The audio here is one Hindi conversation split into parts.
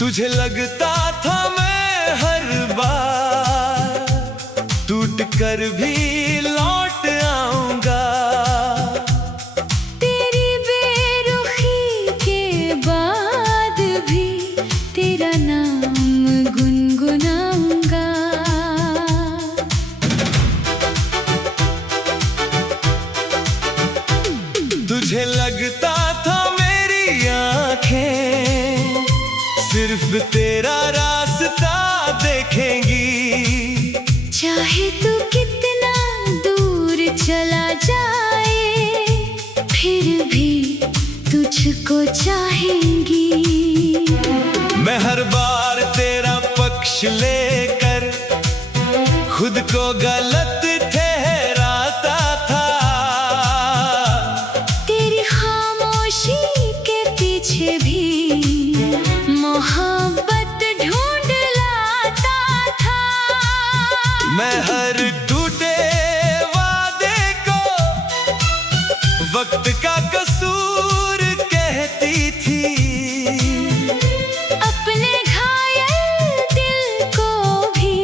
तुझे लगता था मैं हर बार टूट कर भी लौट आऊंगा, तेरी बेरुखी के बाद भी तेरा नाम गुनगुनाऊंगा। तुझे लगता था मेरी आंखें सिर्फ तेरा रास्ता देखेंगी, चाहे तू कितना दूर चला जाए फिर भी तुझको चाहेंगी। मैं हर बार तेरा पक्ष लेकर खुद को गलत ठहराता था, तेरी खामोशी के पीछे भी मोहब्बत ढूंढ लाता था। मैं हर टूटे वादे को वक्त का कसूर कहती थी, अपने घायल दिल को भी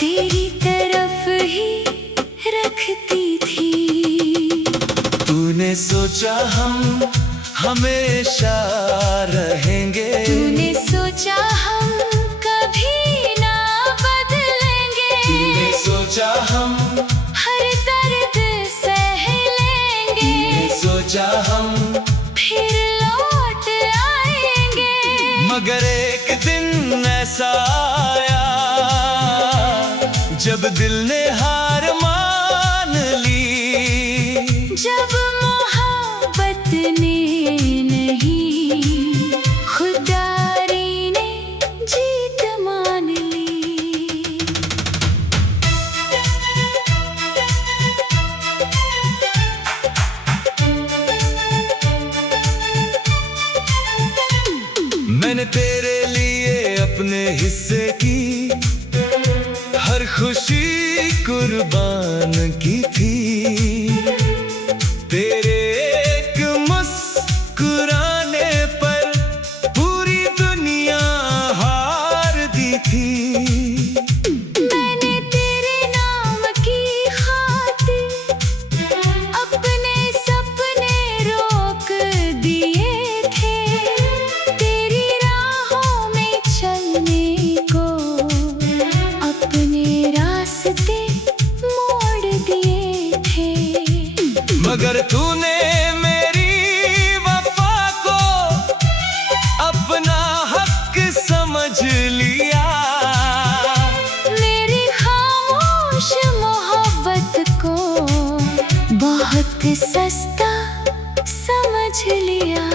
तेरी तरफ ही रखती थी। तूने सोचा हम हमेशा रहेंगे, तूने सोचा हम कभी ना बदलेंगे, तूने सोचा हम हर दर्द सह लेंगे, तूने सोचा हम फिर लौट आएंगे। मगर एक दिन ऐसा आया जब दिल ने हार मान ली, जब मोहब्बत ने नहीं खुदारी ने जीत मान ली। मैंने तेरे लिए अपने हिस्से की हर खुशी कुर्बान की थी, तेरे एक मुस्कुराने पर पूरी दुनिया हार दी थी। मैंने तेरे नाम की खातिर अपने सपने रोक दिए थे, तेरी राहों में चलने को अपने रास्ते मोड़ दिए थे। मगर तूने मेरी वफा को अपना हक समझ लिया, मेरी खामोश मोहब्बत को बहुत सस्ता समझ लिया।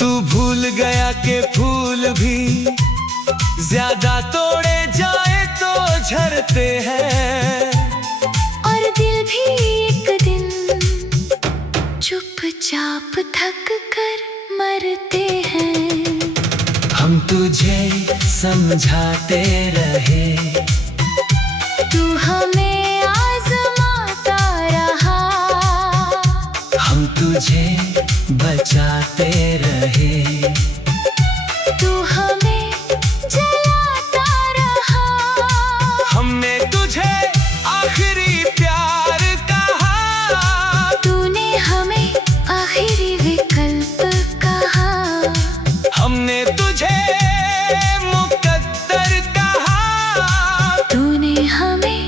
तू भूल गया कि फूल भी ज्यादा तोड़े जाए तो झरते हैं, और दिल भी एक दिन चुपचाप थक कर मरते हैं। हम तुझे समझाते रहे, तू हमें आजमाता रहा, हम तुझे बचाते रहे, तू हमें जलाता रहा। हमने तुझे आखिरी प्यार कहा, तूने हमें आखिरी विकल्प कहा, हमने तुझे मुकद्दर कहा, तूने हमें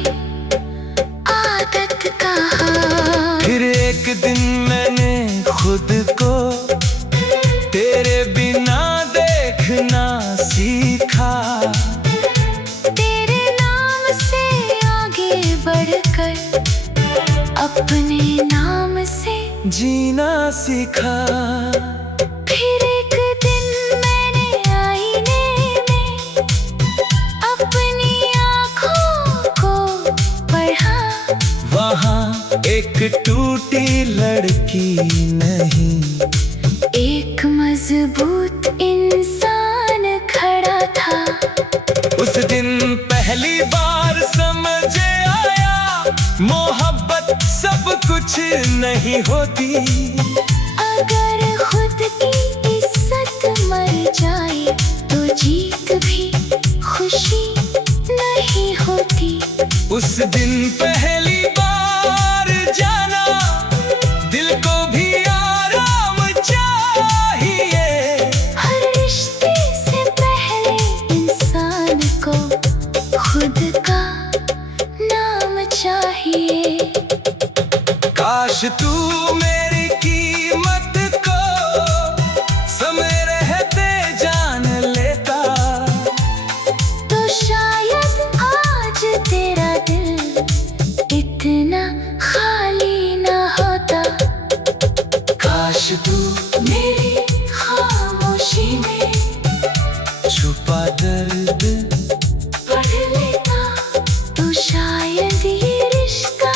आदत कहा। फिर एक दिन मैंने खुद को तेरे बिना देखना सीखा, तेरे नाम से आगे बढ़कर अपने नाम से जीना सीखा। फिर एक दिन मैंने एक टूटी लड़की नहीं, एक मजबूत इंसान खड़ा था। उस दिन पहली बार समझ आया, मोहब्बत सब कुछ नहीं होती। अगर खुद की इज्जत मर जाए तो जीत भी खुशी नहीं होती। उस दिन पहली बार जाना, दिल को भी आराम चाहिए। हर रिश्ते से पहले इंसान को खुद का नाम चाहिए। काश तू मेरी कीमत को समय रहते जान लेता, तो शायद आज तेरा दिल इतना खाली ना होता। काश तू मेरी खामोशी में छुपा दर्द पढ़ लेता, तो शायद ये रिश्ता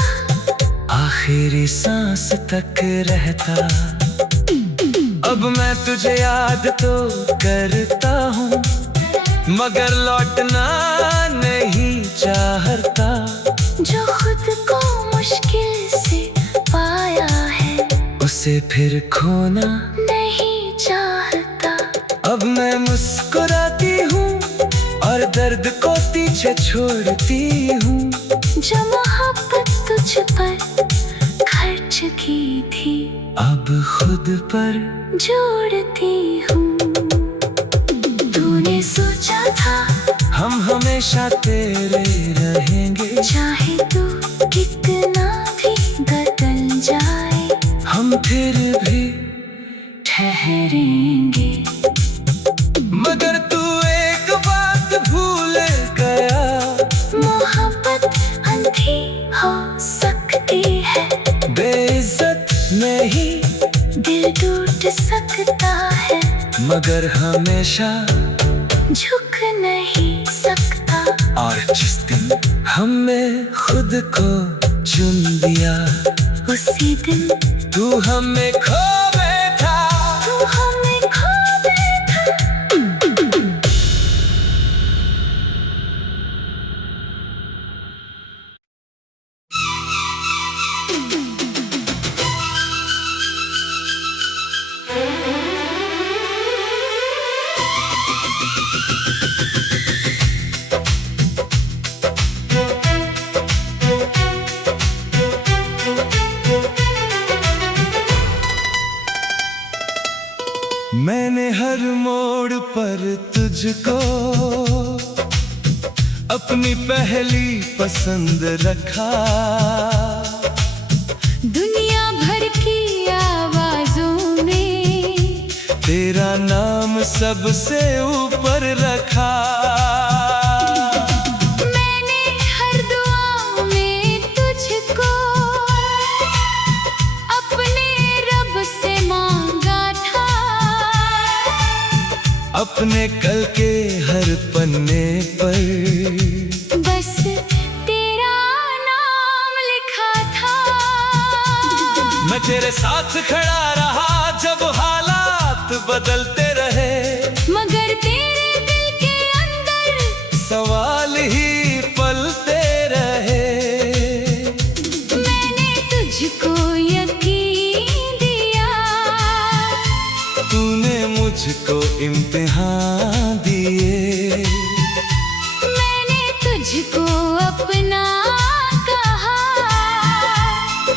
आखिरी सांस तक रहता। अब मैं तुझे याद तो करता हूँ, मगर लौटना नहीं चाहता। जो खुद को मुश्किल से पाया है उसे फिर खोना नहीं चाहता। अब मैं मुस्कुराती हूँ और दर्द को पीछे छोड़ती हूँ। जो मोहब्बत तुझ पर खर्च की थी अब खुद पर जोड़ती हूँ। तूने सोचा था हम हमेशा तेरे रहेंगे, चाहे तू कितना भी बदल जाए हम फिर भी। ठहरेंगे। मगर तू एक बात भूल गया, मोहब्बत अंधी हो सकती है, बेइज्जत नहीं दिल टूट सकता है, मगर हमेशा। झुक नहीं सकता। और जिस दिन हमने खुद को चुन लिया, उसी दिन तू हमें खो बैठा। तू हमें खो बैठा। मैंने हर मोड़ पर तुझको अपनी पहली पसंद रखा। दुनिया भर की आवाजों में तेरा नाम सबसे ऊपर रखा। मैंने हर दुआ में तुझको अपने रब से मांगा था। अपने कल के हर पन्ने पर बस तेरा नाम लिखा था। मैं तेरे साथ खड़ा रहा जब हालात बदलते रहे, मगर तेरे दिल के अंदर सवाल ही पलते रहे। मैंने तुझको यकीन दिया, तूने मुझको इम्तिहान दिए। मैंने तुझको अपना कहा,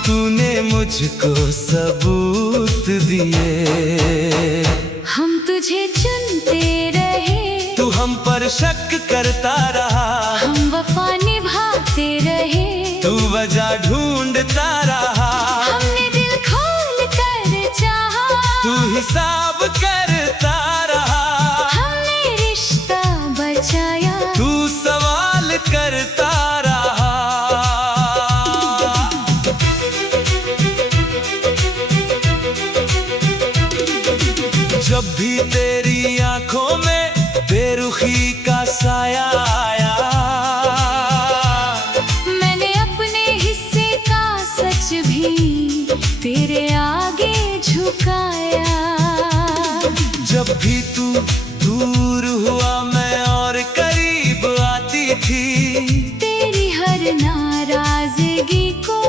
तूने मुझको सबूत दिए। हम तुझे चुनते रहे, तू हम पर शक करता रहा। हम वफा निभाते रहे, तू वजह ढूंढता रहा। हमने दिल खोल कर चाहा, तू हिसाब करता रहा। हमने रिश्ता बचाया, तू सवाल करता रहा। जब भी तेरी आंखों में बेरुखी का साया आया, मैंने अपने हिस्से का सच भी कभी तू दूर हुआ मैं और करीब आती थी। तेरी हर नाराजगी को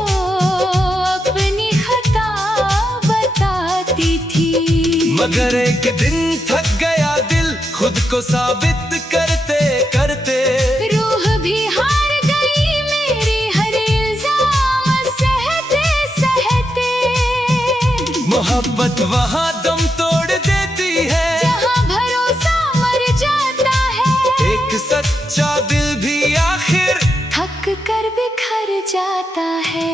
अपनी खता बताती थी। मगर एक दिन थक गया दिल खुद को साबित करते करते। रूह भी हार गई मेरी हर इल्जाम सहते सहते। मोहब्बत वहाँ दम तोड़ देती है जहाँ भरोसा मर जाता है। एक सच्चा दिल भी आखिर थक कर बिखर जाता है।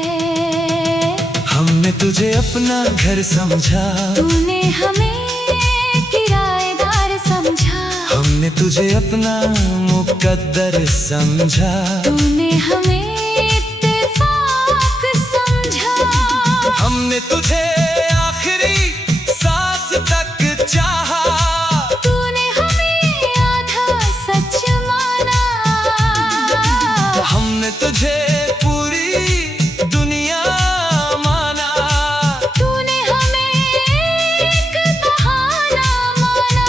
हमने तुझे अपना घर समझा, तूने हमें किराएदार समझा। हमने तुझे अपना मुकद्दर समझा। तूने हमें इत्तेफाक समझा। हमने तुझे आखिरी सांस तक चाहा। तूने हमें आधा सच माना। हमने तुझे पूरी दुनिया माना। तूने हमें एक बहाना माना।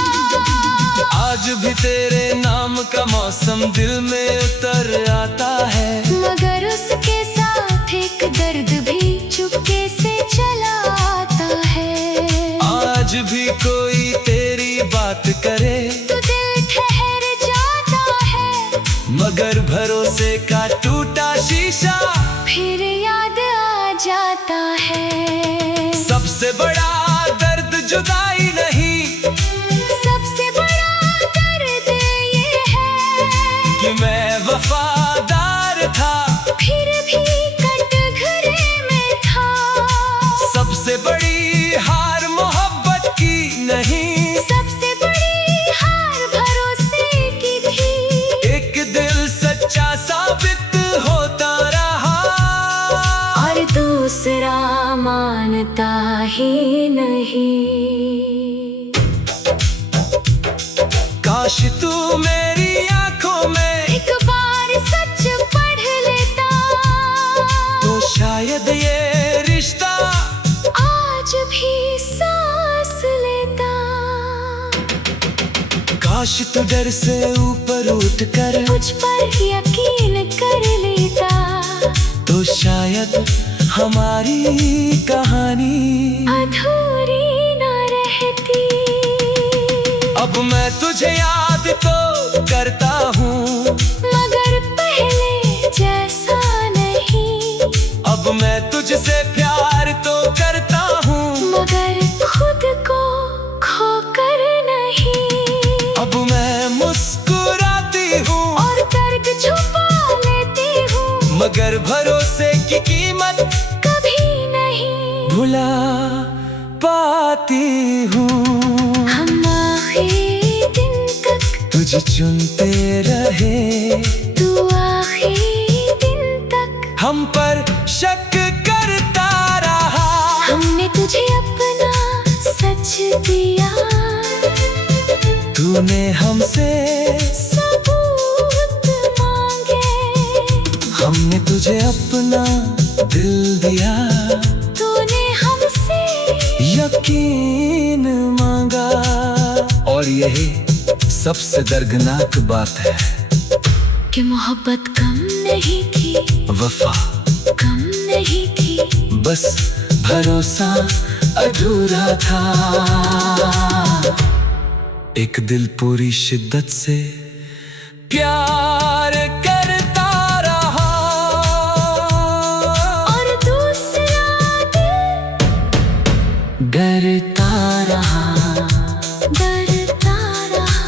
आज भी तेरे नाम का मौसम दिल में उतर आता है। मगर उसके साथ एक दर्द भी चुपके से चला आता है। आज भी कोई तेरी बात करे तो दिल ठहर जाता है। मगर भरोसे का टूटा शीशा फिर याद आ जाता है। सबसे बड़ा दर्द जुदाई नहीं, सबसे बड़ा दर्द ये है कि मैं वफादार था फिर भी कटघरे में था। सबसे बड़ी हार मोहब्बत की नहीं, सबसे बड़ी हार भरोसे की थी। एक दिल सच्चा साबित होता रहा और दूसरा मानता ही नहीं। काश तू मेरी आंखों में एक बार सच पढ़ लेता तो शायद ये रिश्ता आज भी सांस लेता। काश तू डर से ऊपर उठकर मुझ पर यकीन कर लेता तो शायद हमारी कहानी अधूरी न रहती। अब मैं तुझे याद तो करता हूँ मगर पहले जैसा नहीं। अब मैं तुझसे प्यार तो करता हूँ मगर खुद को खोकर नहीं। अब मैं मुस्कुराती हूँ और दर्द छुपा लेती हूँ। मगर भरोसे की कीमत कभी नहीं भुला पाती हूँ। हम आखिरी दिन तक तुझे चुनते रहे, तू आखिरी दिन तक हम पर शक करता रहा। हमने तुझे अपना सच दिया। तूने हमसे सबूत मांगे। हमने तुझे अपना दिल दिया। तूने हमसे यकीन मांगा। और यही सबसे दर्दनाक बात है कि मोहब्बत कम नहीं थी, वफा कम नहीं थी। बस भरोसा अधूरा था। एक दिल पूरी शिद्दत से प्यार करता रहा और दूसरा दिल डरता रहा। डरता रहा।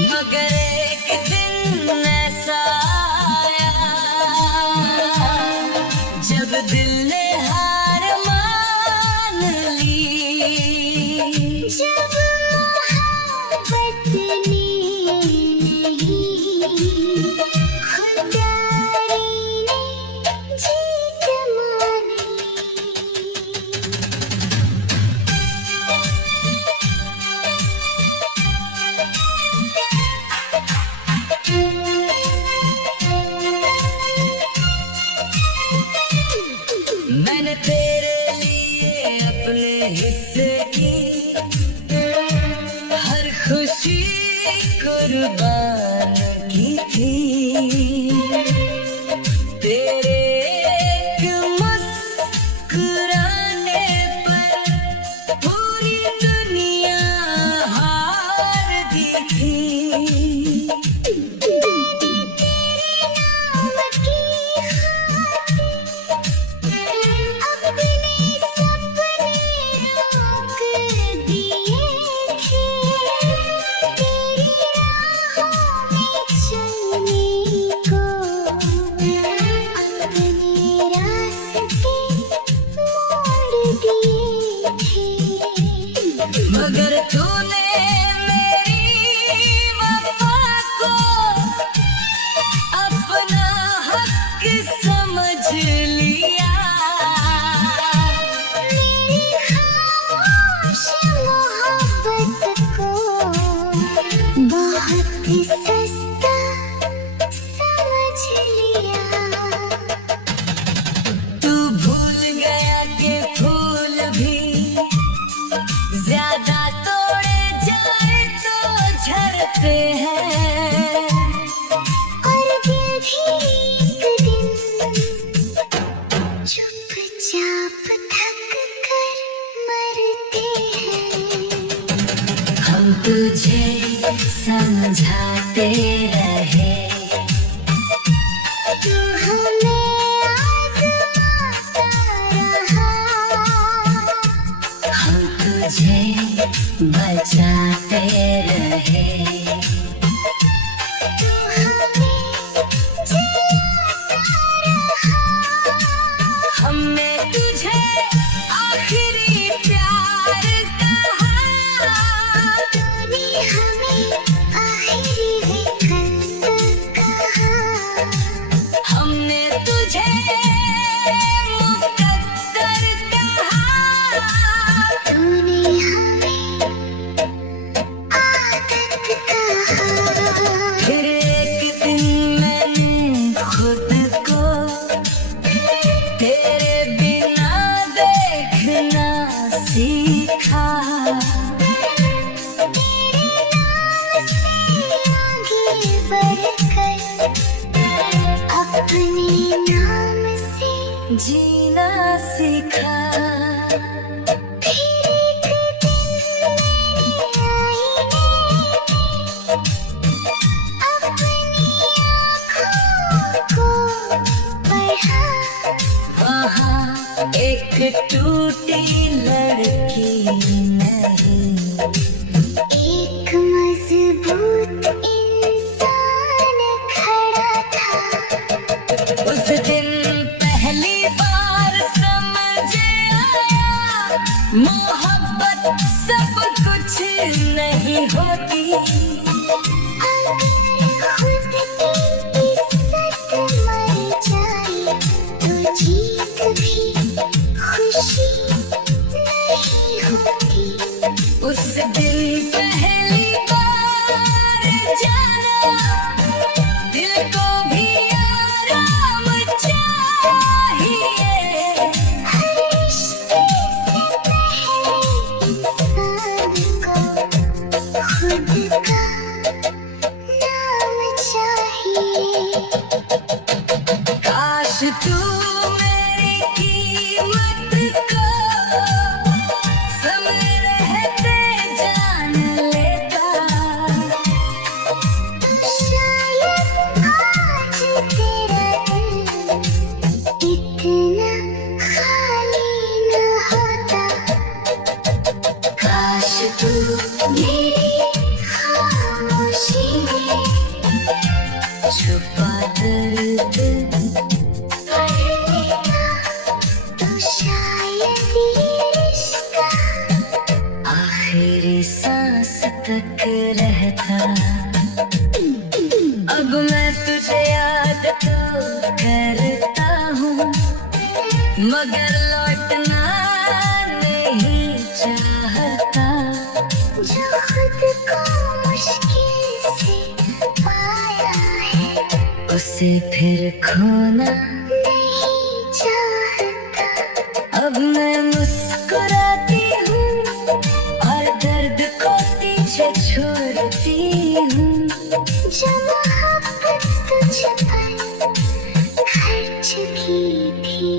मगर एक दिन ऐसा आया जब दिल ने हार मान ली, जब मोहब्बत ने खुदारी ने जीत मान ली। मैंने तेरे लिए अपने हिस्से की हर खुशी कुर्बान की थी, तेरे एक मुस्कुराने पर पूरी दुनिया हार दी थी। मगर तूने मेरी वफा को अपना हक समझ लिया, मेरी खामोश मोहब्बत को बहुत सस्ता समझ लिया। तू भूल गया कि फूल भी ज्यादा तोड़े जाए तो झड़ते हैं, और दिल भी एक दिन चुपचाप थक कर मरते हैं। हम तुझे समझाते रहे, तू हमें आज़माता रहा, हम तुझे बचाते रहे, तू हमें जिलाता रहा। हमने तुझे आखिरी प्यार कहा, तूने हमें आखिरी विकल्प कहा। हमने तुझे मुकद्दर कहा, तूने हमें आदत कहा। फिर एक दिन मैंने खुद को तेरे बिना देखना सीखा, तेरे नाम से आगे बढ़कर अपने नाम से जीना सीखा। फिर एक दिन मैंने आईने में अपनी आँखों को पढ़ा, वहाँ एक टूटी लड़की नहीं, एक मजबूत इंसान खड़ा था। उस दिन पहली बार समझ छुपा दर्द पढ़ लेना तो शायद ये रिश्ता आखिरी सांस तक रहता। अब मैं तुझे याद तो करता हूँ मगर लौटना नहीं चाहता। जो खुद को मुश्किल से पाया है उसे फिर खोना नहीं चाहता। अब मैं मुस्कुराती हूँ और दर्द को पीछे छोड़ती हूँ। जो मोहब्बत तुझ पर खर्च की थी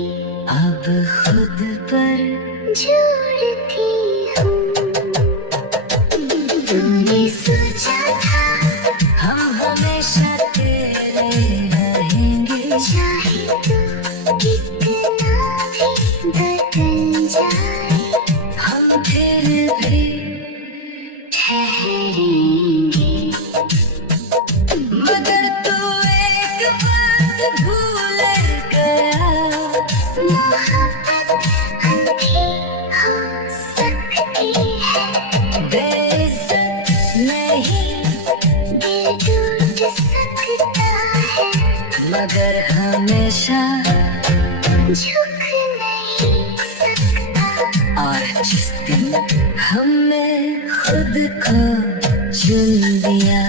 अब खुद पर जोड़ती हूँ। तूने सोचा था हम हमेशा तेरे रहेंगे चाहे तू कितना भी बदल जाए हम फिर भी ठहरेंगे। मगर तू एक बात भूल गया मोहब्बत अंधी हो सकती है बेइज्जत नहीं दिल टूट सकता है मगर हमेशा झुक नहीं सकता। और जिस दिन हमने खुद को चुन लिया